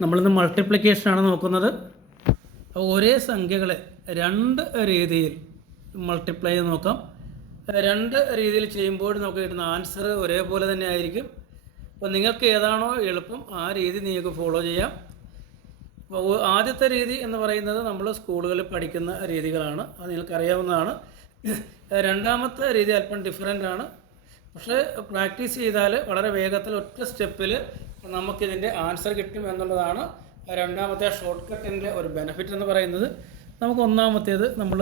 നമ്മളിന്ന് മൾട്ടിപ്ലിക്കേഷനാണ് നോക്കുന്നത്. അപ്പോൾ ഒരേ സംഖ്യകളെ രണ്ട് രീതിയിൽ മൾട്ടിപ്ലൈ ചെയ്ത് നോക്കാം. രണ്ട് രീതിയിൽ ചെയ്യുമ്പോൾ നമുക്ക് കിട്ടുന്ന ആൻസർ ഒരേപോലെ തന്നെ ആയിരിക്കും. അപ്പോൾ നിങ്ങൾക്ക് ഏതാണോ എളുപ്പം ആ രീതി നിങ്ങൾക്ക് ഫോളോ ചെയ്യാം. അപ്പോൾ ആദ്യത്തെ രീതി എന്ന് പറയുന്നത് നമ്മൾ സ്കൂളുകളിൽ പഠിക്കുന്ന രീതികളാണ്. അത് നിങ്ങൾക്കറിയാവുന്നതാണ്. രണ്ടാമത്തെ രീതി അല്പം ഡിഫറെന്റ് ആണ്. പക്ഷേ പ്രാക്ടീസ് ചെയ്താൽ വളരെ വേഗത്തിൽ ഒറ്റ സ്റ്റെപ്പിൽ നമുക്കിതിന്റെ ആൻസർ കിട്ടും എന്നുള്ളതാണ് രണ്ടാമത്തെ ഷോർട്ട് കട്ടിന്റെ ഒരു ബെനിഫിറ്റ് എന്ന് പറയുന്നത്. നമുക്ക് ഒന്നാമത്തേത് നമ്മൾ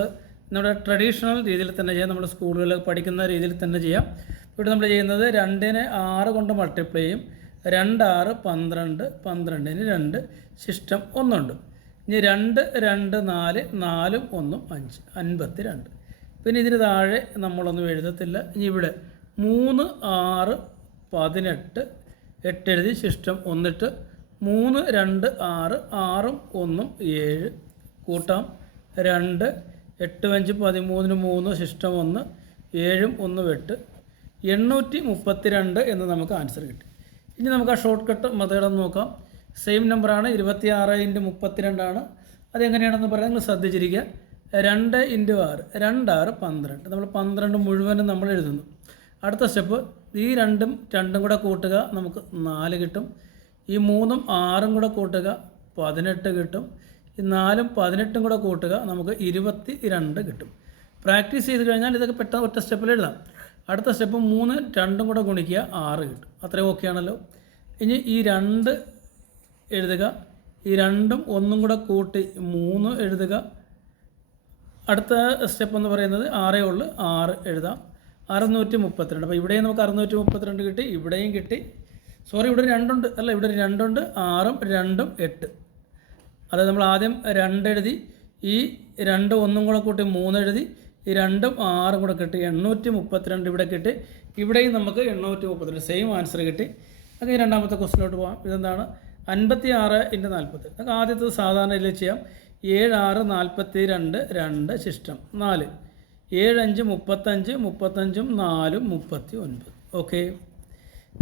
നമ്മുടെ ട്രഡീഷണൽ രീതിയിൽ തന്നെ ചെയ്യാം. നമ്മൾ സ്കൂളുകളിൽ പഠിക്കുന്ന രീതിയിൽ തന്നെ ചെയ്യാം. ഇവിടെ നമ്മൾ ചെയ്യുന്നത് രണ്ടിനെ ആറ് കൊണ്ട് മൾട്ടിപ്ലൈ ചെയ്യും. രണ്ട് ആറ് പന്ത്രണ്ട് പന്ത്രണ്ടിന് രണ്ട് ശിഷ്ടം ഒന്നുണ്ട്. ഇനി രണ്ട് രണ്ട് നാല് നാലും ഒന്നും അഞ്ച് അൻപത്തി രണ്ട് പിന്നെ ഇതിന് താഴെ നമ്മളൊന്നും എഴുതത്തില്ല. ഇനി ഇവിടെ മൂന്ന് ആറ് പതിനെട്ട് എട്ടെഴുതി ശിഷ്ടം ഒന്നിട്ട് മൂന്ന് രണ്ട് ആറ് ആറും ഒന്നും ഏഴ്. കൂട്ടാം. രണ്ട് എട്ട് അഞ്ച് പതിമൂന്നിന് മൂന്ന് ശിഷ്ടം ഒന്ന് ഏഴും ഒന്ന് എട്ട് എണ്ണൂറ്റി മുപ്പത്തി രണ്ട് എന്ന് നമുക്ക് ആൻസർ കിട്ടി. ഇനി നമുക്ക് ആ ഷോർട്ട് കട്ട് മെത്തേഡ് ഒന്ന് നോക്കാം. സെയിം നമ്പറാണ് ഇരുപത്തി ആറ് ഇന്റു മുപ്പത്തി രണ്ടാണ് അതെങ്ങനെയാണെന്ന് പറയാം നിങ്ങൾ ശ്രദ്ധിച്ചിരിക്കുക. രണ്ട് ഇന്റു ആറ് രണ്ടാറ് പന്ത്രണ്ട്. നമ്മൾ പന്ത്രണ്ട് മുഴുവനും നമ്മൾ എഴുതുന്നു. അടുത്ത സ്റ്റെപ്പ് ഈ രണ്ടും രണ്ടും കൂടെ കൂട്ടുക നമുക്ക് നാല് കിട്ടും. ഈ മൂന്നും ആറും കൂടെ കൂട്ടുക പതിനെട്ട് കിട്ടും. ഈ നാലും പതിനെട്ടും കൂടെ കൂട്ടുക നമുക്ക് ഇരുപത്തി രണ്ട് കിട്ടും. പ്രാക്ടീസ് ചെയ്ത് കഴിഞ്ഞാൽ ഇതൊക്കെ പെട്ടെന്ന് ഒറ്റ സ്റ്റെപ്പിൽ എഴുതാം. അടുത്ത സ്റ്റെപ്പ് മൂന്ന് രണ്ടും കൂടെ ഗുണിക്കുക ആറ് കിട്ടും. അത്രയും ഓക്കെ ആണല്ലോ. ഇനി ഈ രണ്ട് എഴുതുക. ഈ രണ്ടും ഒന്നും കൂടെ കൂട്ടി മൂന്ന് എഴുതുക. അടുത്ത സ്റ്റെപ്പ് എന്ന് പറയുന്നത് ആറേ ഉള്ളു. ആറ് എഴുതാം. അറുന്നൂറ്റി മുപ്പത്തിരണ്ട് അപ്പോൾ ഇവിടെയും നമുക്ക് അറുന്നൂറ്റി മുപ്പത്തിരണ്ട് കിട്ടി ഇവിടെയും കിട്ടി. സോറി ഇവിടെ രണ്ടുണ്ട്. അല്ല ഇവിടെ രണ്ടുണ്ട്. ആറും രണ്ടും എട്ട്. അതായത് നമ്മൾ ആദ്യം രണ്ട് എഴുതി ഈ രണ്ട് ഒന്നും കൂടെ കൂട്ടി മൂന്ന് എഴുതി ഈ രണ്ടും ആറും കൂടെ കിട്ടി എണ്ണൂറ്റി മുപ്പത്തിരണ്ട് ഇവിടെ കിട്ടി. ഇവിടെയും നമുക്ക് എണ്ണൂറ്റി മുപ്പത്തിരണ്ട് സെയിം ആൻസർ കിട്ടി അങ്ങനെ രണ്ടാമത്തെ ക്വസ്റ്റിനോട്ട് പോകാം ഇതെന്താണ്? അൻപത്തി ആറ് ഇന്റു നാൽപ്പത്തി നമുക്ക് ആദ്യത്തത് സാധാരണ ഇതിൽ ചെയ്യാം. ഏഴ് ആറ് നാൽപ്പത്തി രണ്ട് രണ്ട് ശിഷ്ടം. നാല്. ഏഴ് അഞ്ച് മുപ്പത്തഞ്ച് മുപ്പത്തഞ്ചും നാലും മുപ്പത്തി ഒൻപത് ഓക്കെ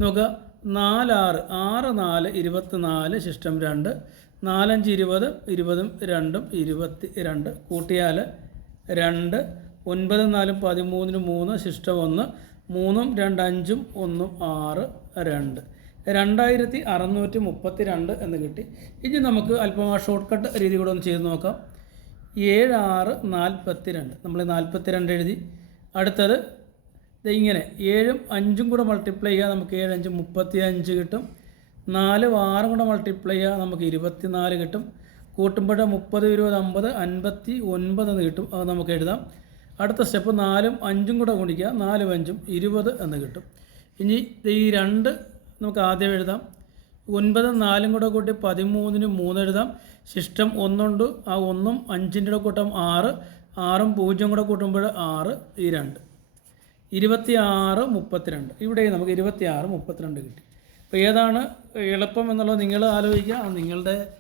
നോക്കുക. നാലാറ് ആറ് നാല് ഇരുപത്തി നാല് ശിഷ്ടം രണ്ട് നാലഞ്ച് ഇരുപത് ഇരുപതും രണ്ടും ഇരുപത്തി രണ്ട്. കൂട്ടിയാൽ രണ്ട് ഒൻപത് നാലും പതിമൂന്നിന് മൂന്ന് ശിഷ്ടം ഒന്ന് മൂന്നും രണ്ട് അഞ്ചും ഒന്നും ആറ് രണ്ട്. രണ്ടായിരത്തി അറുന്നൂറ്റി മുപ്പത്തി രണ്ട് എന്ന് കിട്ടി. ഇനി നമുക്ക് അല്പം ആ ഷോർട്ട് കട്ട് രീതി കൂടെ ഒന്ന് ചെയ്ത് നോക്കാം. ഏഴ് ആറ് നാൽപ്പത്തി രണ്ട് നമ്മൾ നാൽപ്പത്തി രണ്ട് എഴുതി. അടുത്തത് ഇങ്ങനെ. ഏഴും അഞ്ചും കൂടെ മൾട്ടിപ്ലൈ ചെയ്യുക നമുക്ക് ഏഴ് അഞ്ച് മുപ്പത്തി അഞ്ച് കിട്ടും. നാലും ആറും കൂടെ മൾട്ടിപ്ലൈ ചെയ്യുക നമുക്ക് ഇരുപത്തി നാല് കിട്ടും. കൂട്ടുമ്പോൾ മുപ്പത് ഇരുപത് അമ്പത് അൻപത്തി ഒൻപത് എന്ന് കിട്ടും. അത് നമുക്ക് എഴുതാം. അടുത്ത സ്റ്റെപ്പ് നാലും അഞ്ചും കൂടെ ഗുണിക്കുക. നാലും അഞ്ചും ഇരുപത് എന്ന് കിട്ടും. ഇനി ഈ രണ്ട് നമുക്ക് ആദ്യം എഴുതാം. ഒൻപതും നാലും കൂടെ കൂട്ടി പതിമൂന്നിന് മൂന്ന് എഴുതാം. ശിഷ്ടം ഒന്നുണ്ട് ആ ഒന്നും അഞ്ചിന്റെ കൂടെ കൂട്ടാം ആറ് ആറും പൂജ്യം കൂടെ കൂട്ടുമ്പോൾ ആറ് ഈ രണ്ട്. ഇരുപത്തി ആറ് മുപ്പത്തിരണ്ട്. ഇവിടെ നമുക്ക് ഇരുപത്തി ആറ് മുപ്പത്തിരണ്ട് കിട്ടി. അപ്പോൾ ഏതാണ് എളുപ്പം എന്നുള്ളത് നിങ്ങൾ ആലോചിക്കുക. അത് നിങ്ങളുടെ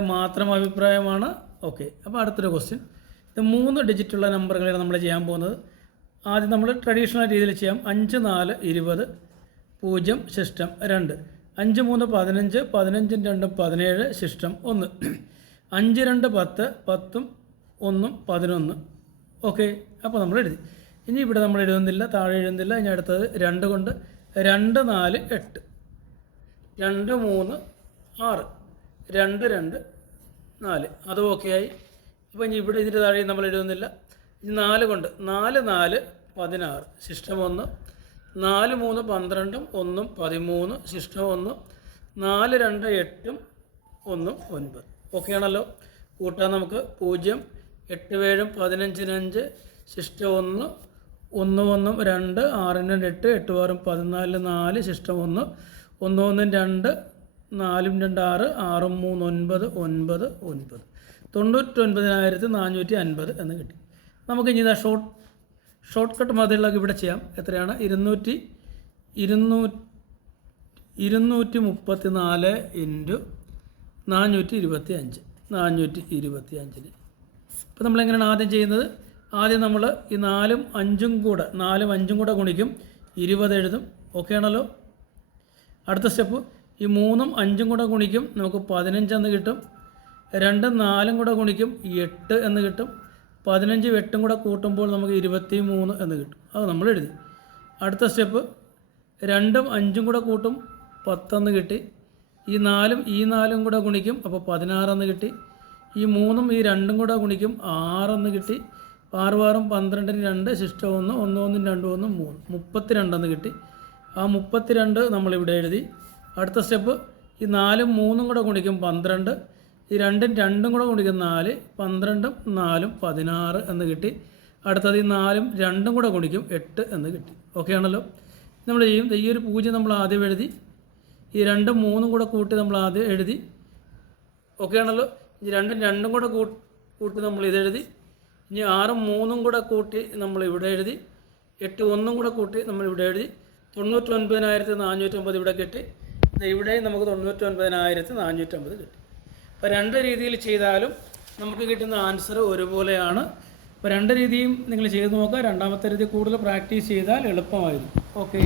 മാത്രം അഭിപ്രായമാണ്. ഓക്കെ. അപ്പോൾ അടുത്തൊരു ക്വസ്റ്റ്യൻ ഇത് മൂന്ന് ഡിജിറ്റുള്ള നമ്പറുകളാണ് നമ്മൾ ചെയ്യാൻ പോകുന്നത്. ആദ്യം നമ്മൾ ട്രഡീഷണൽ രീതിയിൽ ചെയ്യാം. അഞ്ച് നാല് ഇരുപത് പൂജ്യം ശിഷ്ടം രണ്ട്. അഞ്ച് മൂന്ന് പതിനഞ്ച് പതിനഞ്ചും രണ്ടും പതിനേഴ് ശിഷ്ടം ഒന്ന്. അഞ്ച് രണ്ട് പത്ത് പത്തും ഒന്നും പതിനൊന്ന്. ഓക്കെ അപ്പോൾ നമ്മൾ എഴുതി. ഇനി ഇവിടെ നമ്മൾ എഴുതുന്നില്ല താഴെ എഴുതുന്നില്ല ഇനി അടുത്തത് രണ്ട് കൊണ്ട് രണ്ട് നാല് എട്ട്. രണ്ട് മൂന്ന് ആറ്. രണ്ട് രണ്ട് നാല്. അത് ഓക്കെ ആയി. അപ്പോൾ ഇനി ഇവിടെ ഇതിന്റെ താഴെ നമ്മൾ എഴുതുന്നില്ല. ഇനി നാല് കൊണ്ട് നാല് നാല് പതിനാറ്. ശിഷ്ടം ഒന്ന് നാല് മൂന്ന് പന്ത്രണ്ടും ഒന്നും പതിമൂന്ന് ശിഷ്ടം ഒന്ന് നാല് രണ്ട് എട്ടും ഒന്നും ഒൻപത്. ഓക്കെ ആണല്ലോ കൂട്ടാൻ നമുക്ക് പൂജ്യം എട്ട് ഏഴും പതിനഞ്ചിനഞ്ച് ശിഷ്ടം ഒന്ന് ഒന്ന് ഒന്നും രണ്ട് ആറിന് രണ്ട് എട്ട് എട്ട് ആറും പതിനാലിന് നാല് ശിഷ്ടം ഒന്ന് ഒന്ന് ഒന്നും രണ്ട് നാലും രണ്ട് ആറ് ആറും മൂന്ന് ഒൻപത് ഒൻപത് ഒൻപത്. തൊണ്ണൂറ്റൊൻപതിനായിരത്തി നാനൂറ്റി അൻപത് എന്ന് കിട്ടി. നമുക്ക് ഇനി ഷോർട്ട് ഷോർട്ട് കട്ട് മതിലുള്ളതൊക്കെ ഇവിടെ ചെയ്യാം. എത്രയാണ്? ഇരുന്നൂറ്റി ഇരുന്നൂ ഇരുന്നൂറ്റി മുപ്പത്തി നാല് ഇന്റു നാനൂറ്റി ഇരുപത്തി അഞ്ച് നാനൂറ്റി ഇരുപത്തി അഞ്ചിന് ഇപ്പോൾ നമ്മളെങ്ങനെയാണ് ആദ്യം ചെയ്യുന്നത്? ആദ്യം നമ്മൾ ഈ നാലും അഞ്ചും കൂടെ നാലും അഞ്ചും കൂടെ ഗുണിക്കും. ഇരുപത് എഴുതും. ഓക്കെ ആണല്ലോ? അടുത്ത സ്റ്റെപ്പ്. ഈ മൂന്നും അഞ്ചും കൂടെ ഗുണിക്കും. നമുക്ക് പതിനഞ്ചെന്ന് കിട്ടും. രണ്ടും നാലും കൂടെ ഗുണിക്കും. എട്ട് എന്ന് കിട്ടും. പതിനഞ്ചും വെട്ടും കൂടെ കൂട്ടുമ്പോൾ നമുക്ക് ഇരുപത്തി മൂന്ന് എന്ന് കിട്ടും. അത് നമ്മൾ എഴുതി. അടുത്ത സ്റ്റെപ്പ് രണ്ടും അഞ്ചും കൂടെ കൂട്ടും പത്തെന്ന് കിട്ടി. ഈ നാലും ഈ നാലും കൂടെ ഗുണിക്കും അപ്പോൾ പതിനാറെന്ന് കിട്ടി. ഈ മൂന്നും ഈ രണ്ടും കൂടെ ഗുണിക്കും ആറെന്ന് കിട്ടി. ആറ് ആറും പന്ത്രണ്ടിന് രണ്ട് ശിഷ്ടം ഒന്ന് ഒന്ന് ഒന്നും രണ്ടും ഒന്നും മൂന്ന്. മുപ്പത്തി രണ്ടെന്ന് കിട്ടി. ആ മുപ്പത്തി രണ്ട് നമ്മളിവിടെ എഴുതി. അടുത്ത സ്റ്റെപ്പ് ഈ നാലും മൂന്നും കൂടെ ഗുണിക്കും പന്ത്രണ്ട്. ഈ രണ്ടും രണ്ടും കൂടെ ഗുണിക്കുക നാല് പന്ത്രണ്ടും നാലും പതിനാറ് എന്ന് കിട്ടി. അടുത്തത് ഈ നാലും രണ്ടും കൂടെ ഗുണിക്കും എട്ട് എന്ന് കിട്ടി. ഓക്കെ ആണല്ലോ? നമ്മൾ ചെയ്യും ഈ ഒരു പൂജ്യം നമ്മൾ ആദ്യം എഴുതി ഈ രണ്ടും മൂന്നും കൂടെ കൂട്ടി നമ്മൾ ആദ്യം എഴുതി. ഓക്കെ ആണല്ലോ? ഈ രണ്ടും രണ്ടും കൂടെ കൂട്ടി നമ്മൾ ഇതെഴുതി ഇനി ആറും മൂന്നും കൂടെ കൂട്ടി നമ്മൾ ഇവിടെ എഴുതി. എട്ട് ഒന്നും കൂടെ കൂട്ടി നമ്മൾ ഇവിടെ എഴുതി. തൊണ്ണൂറ്റൊൻപതിനായിരത്തി നാനൂറ്റമ്പത് ഇവിടെ കിട്ടി. ഇവിടെയും നമുക്ക് തൊണ്ണൂറ്റൊൻപതിനായിരത്തി നാനൂറ്റമ്പത് കിട്ടി. അപ്പോൾ രണ്ട് രീതിയിൽ ചെയ്താലും നമുക്ക് കിട്ടുന്ന ആൻസർ ഒരുപോലെയാണ്. അപ്പോൾ രണ്ട് രീതിയും നിങ്ങൾ ചെയ്ത് നോക്കുക. രണ്ടാമത്തെ രീതി കൂടുതൽ പ്രാക്ടീസ് ചെയ്താൽ എളുപ്പമായിരിക്കും. ഓക്കേ.